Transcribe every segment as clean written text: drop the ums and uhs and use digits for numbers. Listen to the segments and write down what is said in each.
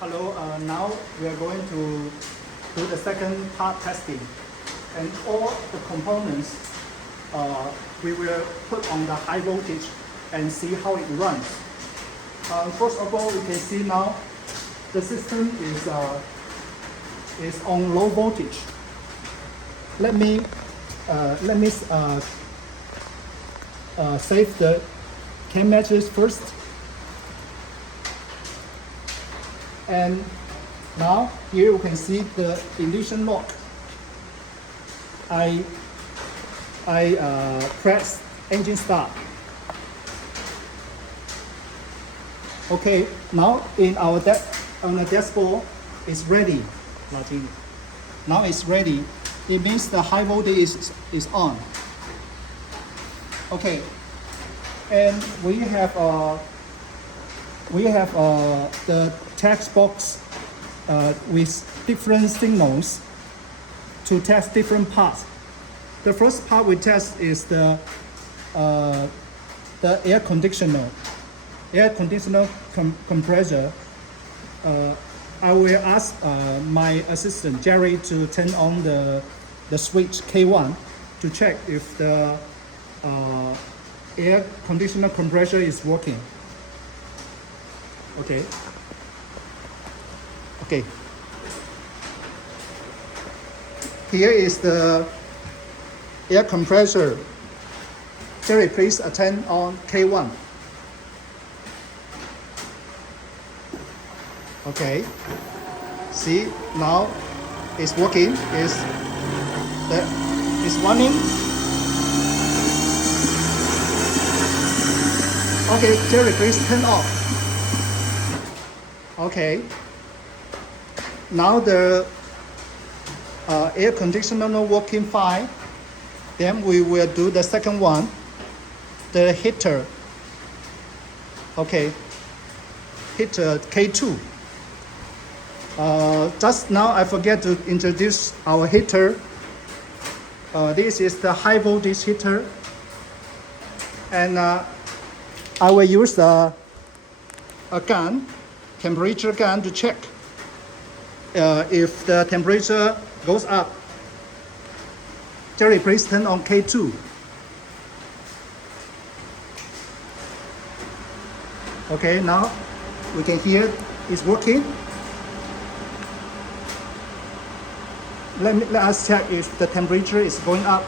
Hello, now we are going to do the second part testing. And all the components we will put on the high voltage and see how it runs. First of all, we can see now the system is on low voltage. Let me save the cam matches first. And now here you can see the ignition lock. I press engine start. Okay, now on the dashboard it's ready. Now it's ready. It means the high voltage is on. Okay, and we have the text box with different signals to test different parts. The first part we test is the air conditioner compressor. I will ask my assistant Jerry to turn on the switch K1 to check if the air conditioner compressor is working. Okay. Here is the air compressor. Jerry, please turn on K1. Okay. See, now it's working. It's running. Okay, Jerry, please turn off. Okay. Now the air conditioner not working fine. Then we will do the second one, the heater. Okay, heater K2. Just now I forget to introduce our heater. This is the high voltage heater, and I will use a gun, temperature gun, to check if the temperature goes up. Jerry, please turn on K2. Okay, now we can hear it's working. Let us check if the temperature is going up.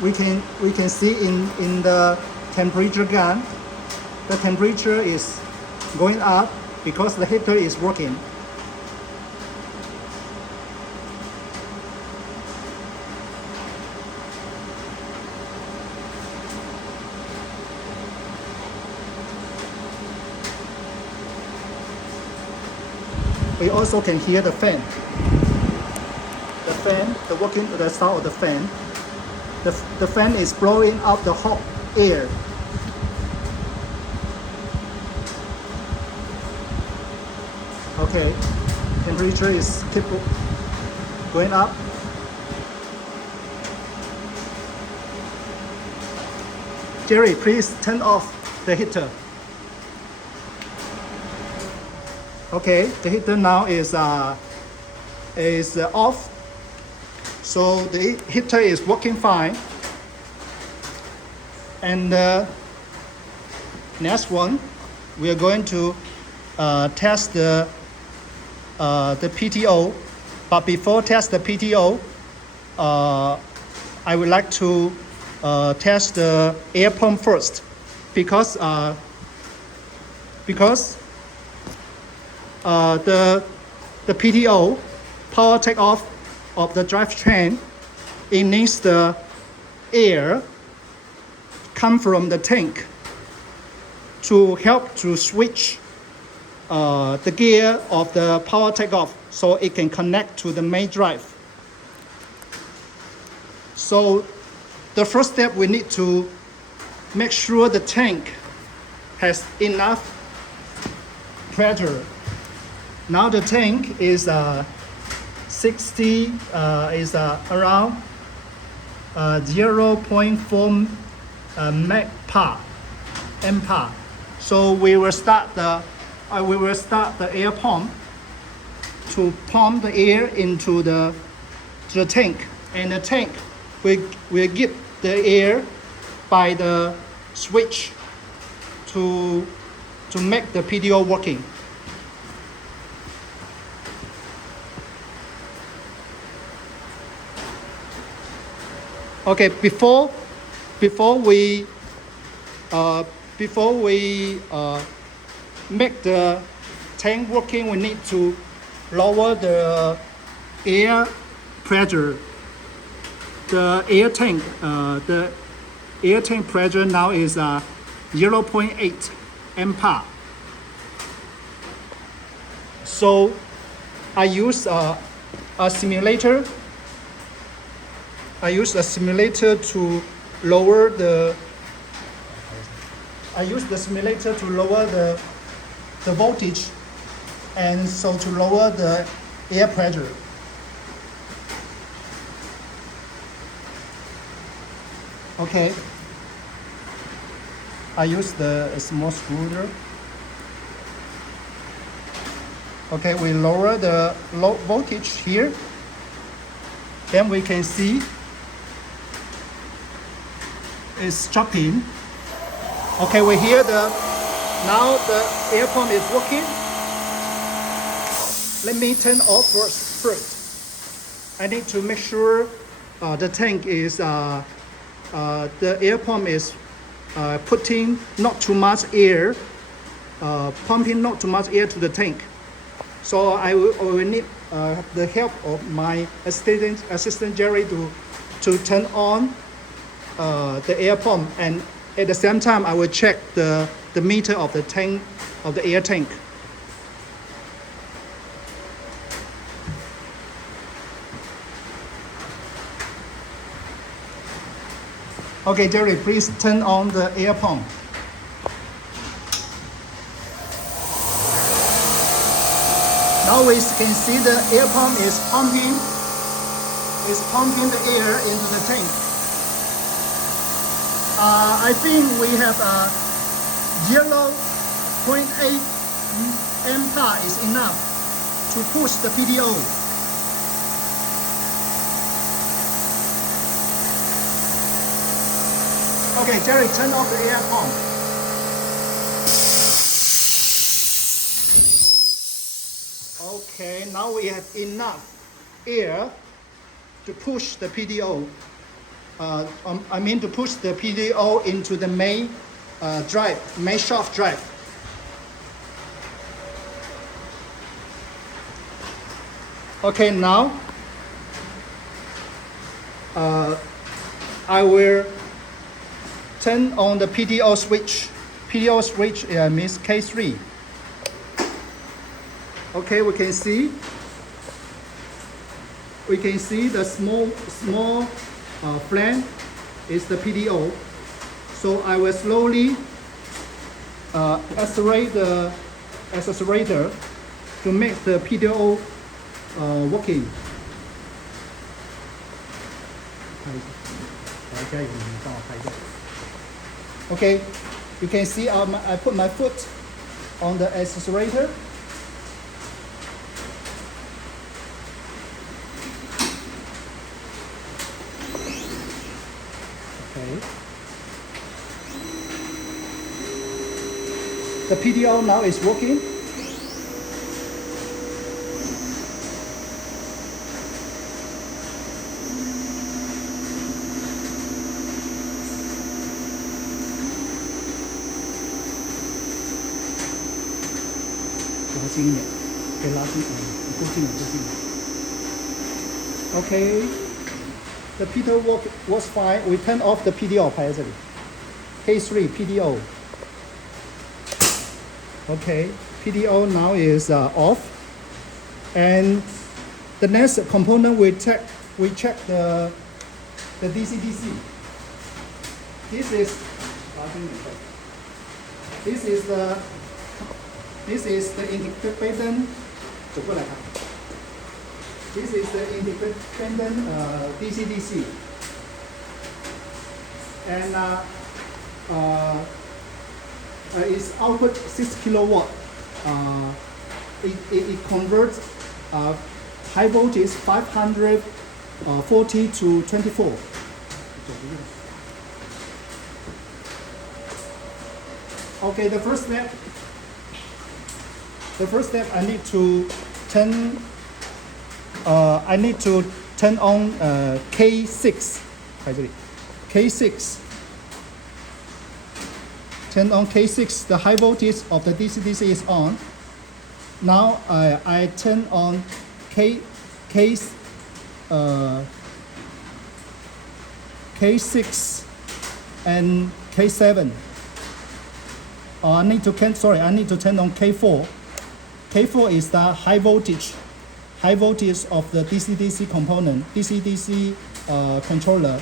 We can see in the temperature gun, the temperature is going up because the heater is working. We also can hear the fan. The sound of the fan. The fan is blowing out the hot air. Okay, temperature is keep going up. Jerry, please turn off the heater. Okay, the heater now is off. So the heater is working fine. And next one, we are going to test the PTO. But before test the PTO, I would like to test the air pump first, because the PTO, power takeoff of the drivetrain, it needs the air come from the tank to help to switch the gear of the power takeoff so it can connect to the main drive. So the first step, we need to make sure the tank has enough pressure. Now the tank is around 0.4 MAC part, M part. So we will start the air pump to pump the air into the tank, and the tank will give the air by the switch to make the PDO working. Okay, before we make the tank working, we need to lower the air pressure. The air tank pressure now is 0.8 MPa. So I use a simulator. I use a simulator to lower the. I use the simulator to lower the voltage, and so to lower the air pressure. Okay. I use the small screwdriver. Okay, we lower the low voltage here. Then we can see it's dropping. Okay, we hear now the air pump is working. Let me turn off first. I need to make sure the tank is the air pump is putting not too much air, pumping not too much air to the tank. So I will need the help of my assistant Jerry to turn on the air pump, and at the same time I will check the meter of the tank, of the air tank. Okay, Jerry, please turn on the air pump. Now we can see the air pump is pumping the air into the tank. I think we have 0.8 MPa is enough to push the PDO. Okay, Jerry, turn off the air pump. Okay, now we have enough air to push the PDO. I mean to push the PDO into the main shaft drive. Okay, now I will turn on the PDO switch. PDO switch means K3. Okay, we can see the small flame is the PDO. So I will slowly accelerate the accelerator to make the PDO working. Okay, you can see I put my foot on the accelerator. Okay. The PDO now is working. Okay, the PDO was fine. We turn off the PDO K3 PDO. Okay, PDO now is off, and the next component we check the DCDC. This is the independent. This is the independent DCDC, and its output 6 kilowatt. It converts high voltage 540 to 24. Okay, the first step I need to turn on K6. K6. Turn on K6. The high voltage of the DCDC is on. Now I turn on K6 and K7. I need to turn on K4. K4 is the high voltage of the DCDC component, DCDC controller,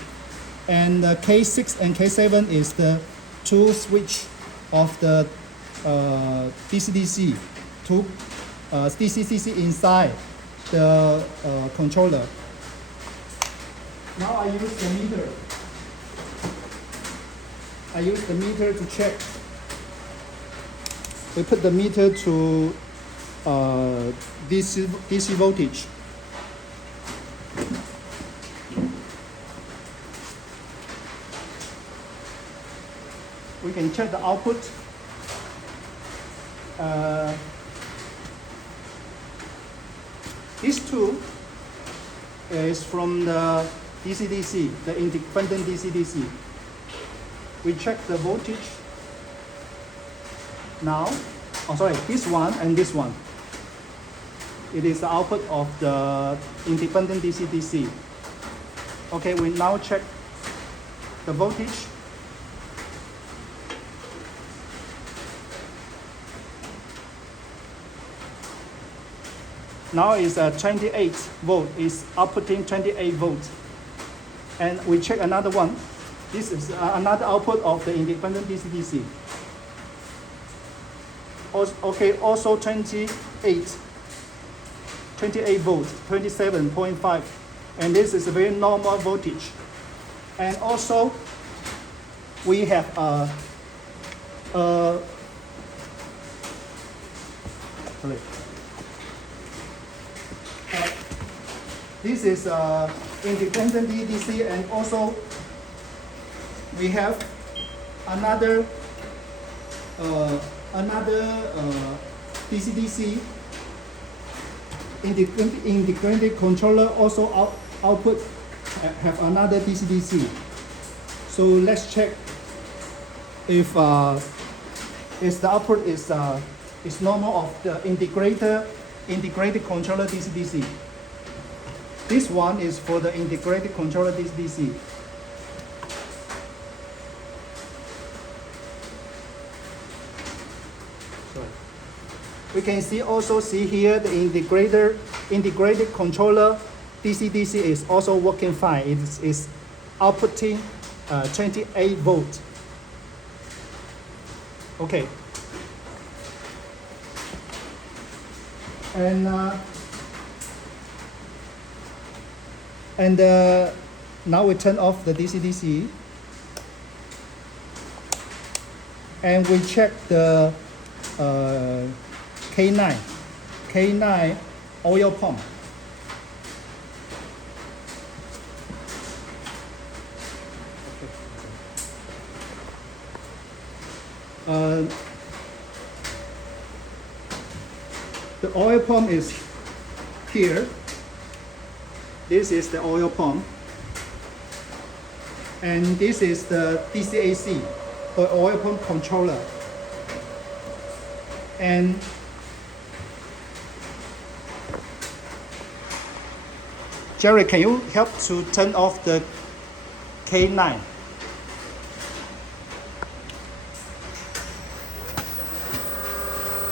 and K6 and K7 is the two switch of the DCDC, two DCDC inside the controller. Now I use the meter to check. We put the meter to DC voltage. We can check the output. This two is from the DCDC, the independent DCDC. We check the voltage now. Oh, sorry, this one and this one. It is the output of the independent DCDC. Okay, we now check the voltage. Now is 28 volt, is outputting 28 volts. And we check another one. This is another output of the independent DCDC. Okay, also 28 volts, 27.5. And this is a very normal voltage. And also, we have this is independent DCDC, and also we have another DCDC integrated controller also output have another DCDC. So let's check if the output is normal of the integrated controller DCDC. This one is for the integrated controller DCDC. We can also see here the integrated controller DCDC is also working fine. It is outputting 28 volts. Okay. And now we turn off the DCDC, and we check the K9 oil pump. The oil pump is here. This is the oil pump, and this is the DCAC, the oil pump controller. And Jerry, can you help to turn off the K9?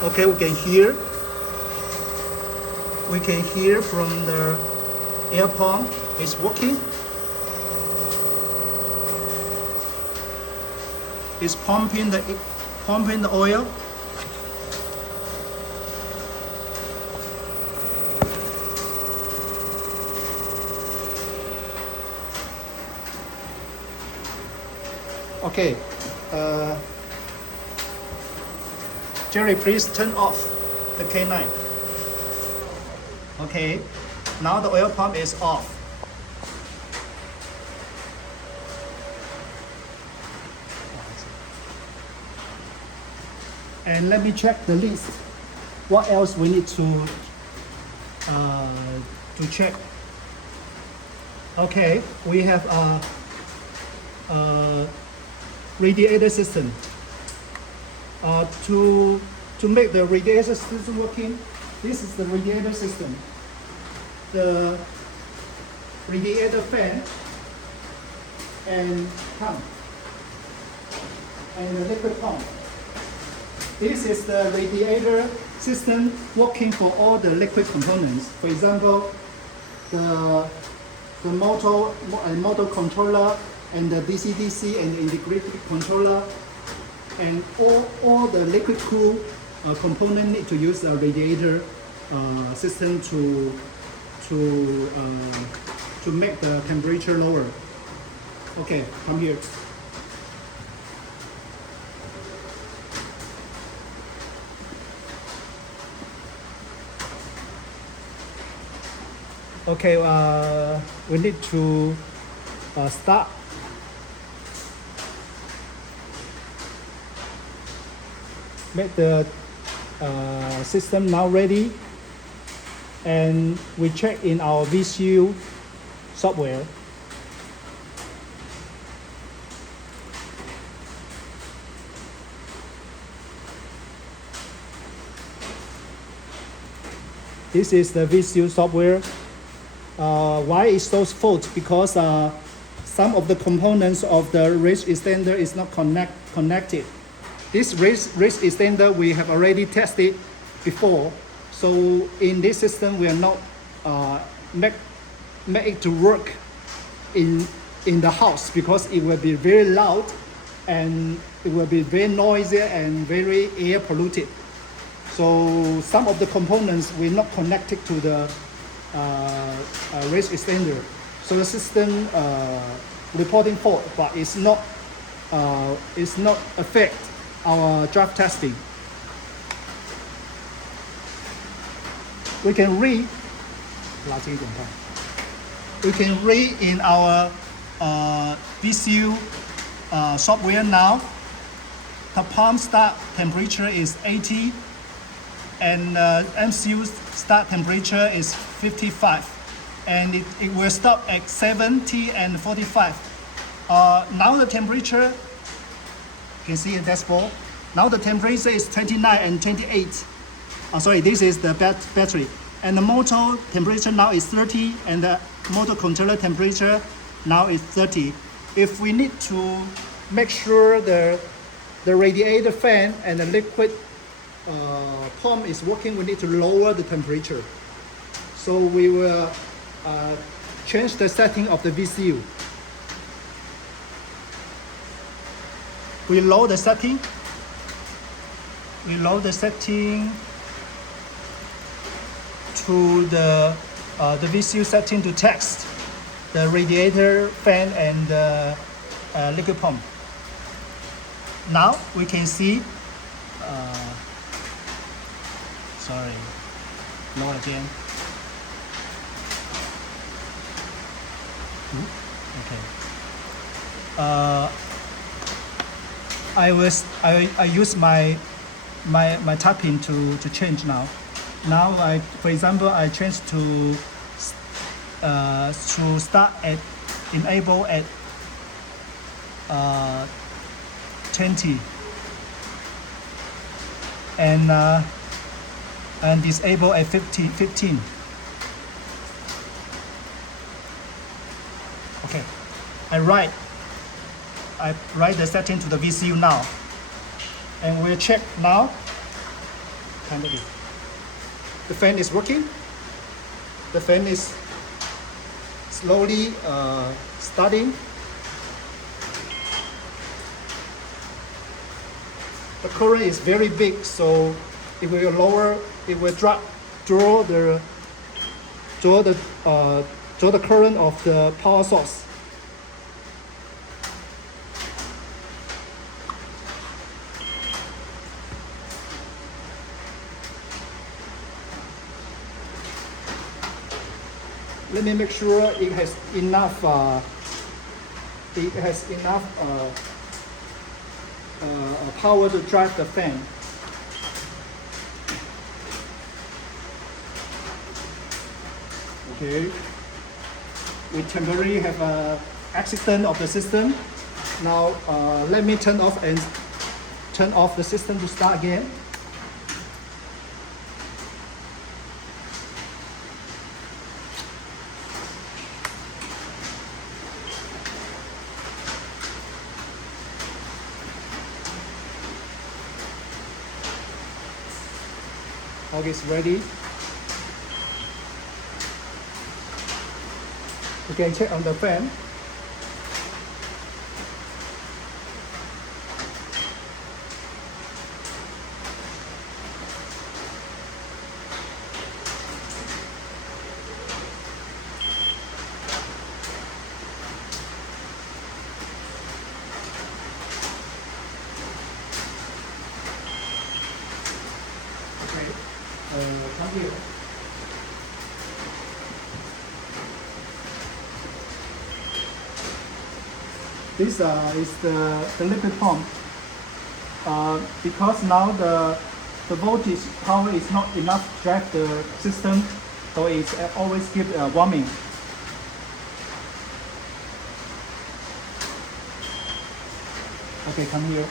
Okay, we can hear from the air pump is working. It's pumping the oil. Okay, Jerry, please turn off the K9. Okay, now the oil pump is off. And let me check the list. What else we need to check? Okay, we have a radiator system. To make the radiator system working, this is the radiator system. The radiator fan and pump and the liquid pump. This is the radiator system working for all the liquid components. For example, the motor controller and the DCDC and the integrated controller, and all the liquid cool component need to use a radiator system to make the temperature lower. Okay, come here. Okay, we need to start. Make the system now ready, and we check in our VCU software. This is the VCU software. Why is those fault? Because some of the components of the range extender is not connected. This range extender we have already tested before, so in this system we are not make it to work in the house, because it will be very loud and it will be very noisy and very air polluted. So some of the components will not connected to the range extender. So the system reporting fault, but it's not affect our draft testing. We can read in our VCU software now. The pump start temperature is 80 and MCU start temperature is 55, and it will stop at 70 and 45. Now the temperature, you can see in dashboard. Now the temperature is 29 and 28. Sorry, this is the battery. And the motor temperature now is 30, and the motor controller temperature now is 30. If we need to make sure the radiator fan and the liquid pump is working, we need to lower the temperature. So we will change the setting of the VCU. We lower the setting. We lower the setting to the VCU setting to test the radiator fan and the liquid pump. Now we can see. Sorry, lower again. Okay. I use my tapping to change now. Now for example, I change to start at enable at 20 and disable at 15. Okay, I write the setting to the VCU now, and we'll check now. The fan is working. The fan is slowly starting. The current is very big, so it will lower. It will draw the current of the power source. let me make sure it has enough power to drive the fan. Okay, we temporarily have an accident of the system. Now let me turn off the system to start again. Okay, it's ready. You can check on the fan. Come here. This is the liquid pump. Because now the voltage power is not enough to drive the system, so it's always give warming. Okay, come here.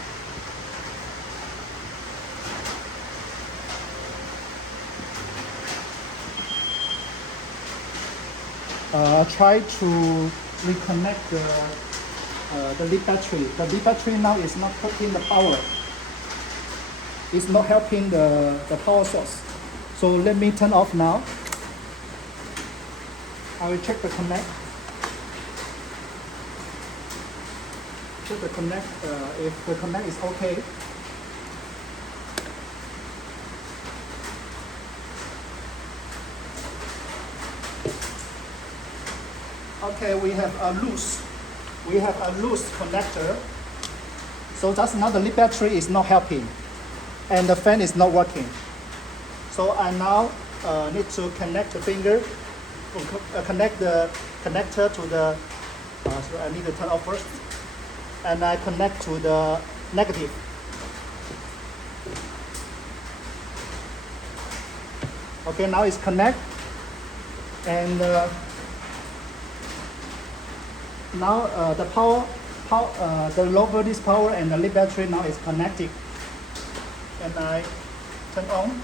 Try to reconnect the lead battery. The lead battery now is not putting the power. It's not helping the power source. So let me turn off now. I will check the connect. Check the connect. If the connect is okay. Okay, we have a loose connector. So that's now the lead battery is not helping, and the fan is not working. So I now need to connect the finger, connect the connector to the. So I need to turn off first, and I connect to the negative. Okay, now it's connect, and now the the low voltage power and the lead battery now is connected, and I turn on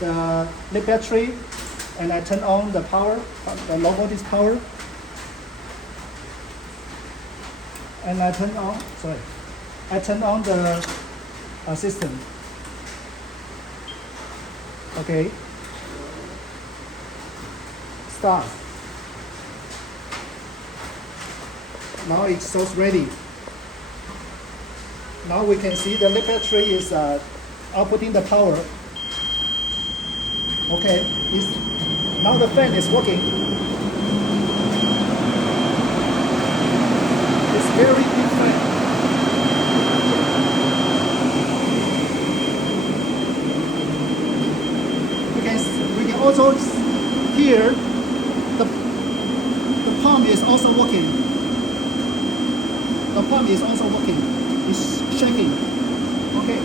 the lead battery, and I turn on the power, the low voltage power, and I turn on the system. Okay, start. Now it shows ready. Now we can see the lead battery is outputting the power. Okay, now the fan is working. It's very big fan. We can also hear the pump is also working. The pump is also working. It's shaking. Okay,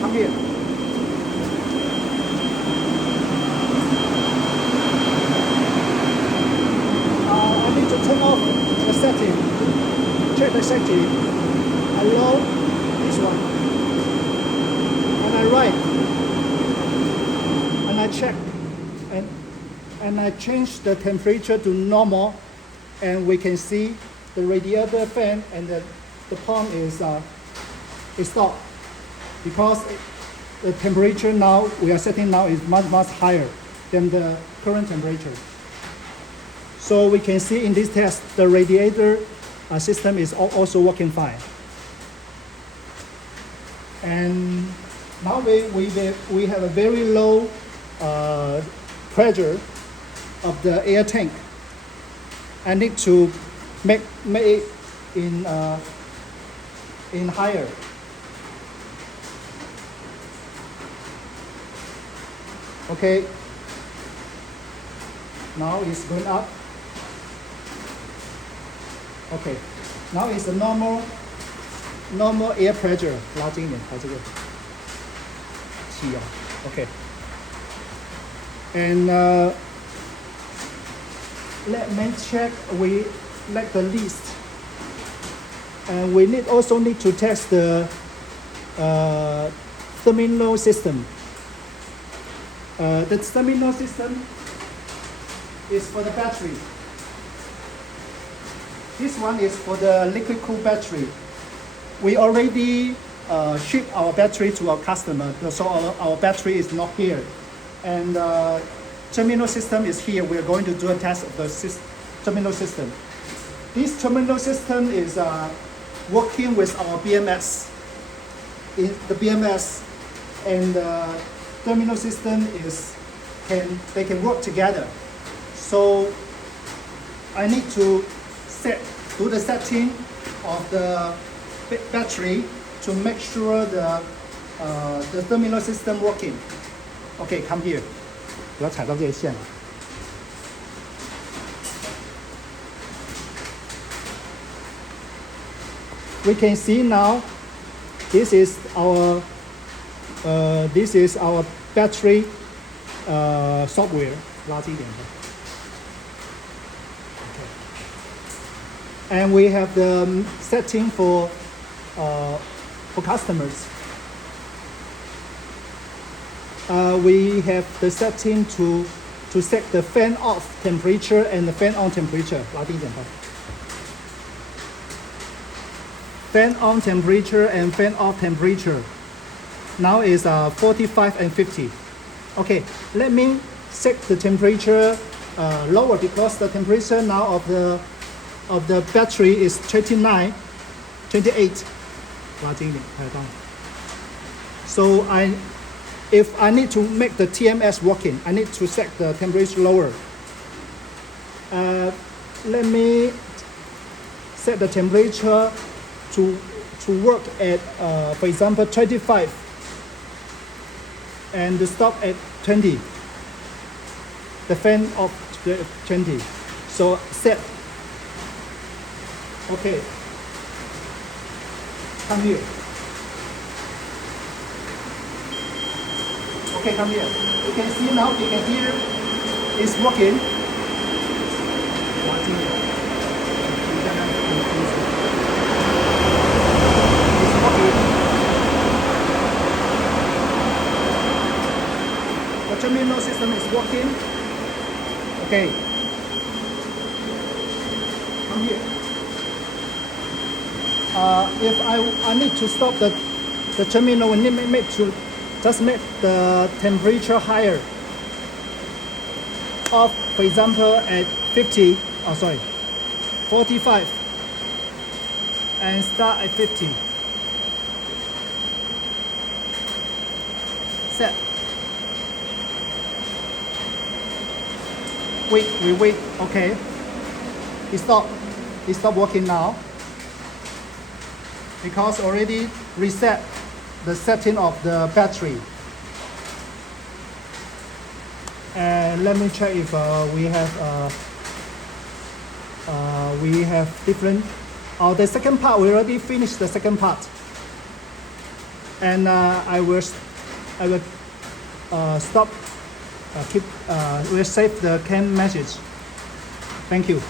come here. I need to turn off the setting. Check the setting. I low this one. And I right. And I check. And I change the temperature to normal. And we can see the radiator fan and the pump is stopped, because the temperature now we are setting now is much higher than the current temperature. So we can see in this test the radiator system is also working fine. And now we have a very low pressure of the air tank. I need to make it in higher. Okay. Now it's going up. Okay, now it's a normal air pressure. 拉近一点，它这个气压。Okay. And let me check. We like the list. And we also need to test the terminal system. The terminal system is for the battery. This one is for the liquid cooled battery. We already ship our battery to our customer, so our battery is not here. And terminal system is here. We are going to do a test of the terminal system. This terminal system is working with our BMS. In the BMS and the terminal system they can work together. So I need to do the setting of the battery to make sure the terminal system working. Okay, come here. 不要踩到这些线了。We can see now. This is our battery software. 拉近一点的。And we have the setting for customers. We have the setting to set the fan off temperature and the fan on temperature. 拉低一点吧。Fan on temperature and fan off temperature. Now is 45 and 50. Okay, let me set the temperature lower because the temperature now of the battery is 28. So if I need to make the TMS working, I need to set the temperature lower. Let me set the temperature to work at, for example, 25 and stop at 20. The fan off 20. So set. Okay. Come here. Okay, come here. You can see now, you can hear it's working. The terminal system is working. Okay. Come here. If I need to stop the terminal, we need to just make the temperature higher. Off, for example, at 45, and start at 50. Set. We wait. Okay. It stopped working now because already reset the setting of the battery. And let me check if we have different. The second part, we already finished the second part. And I will stop. We'll save the CAN message. Thank you.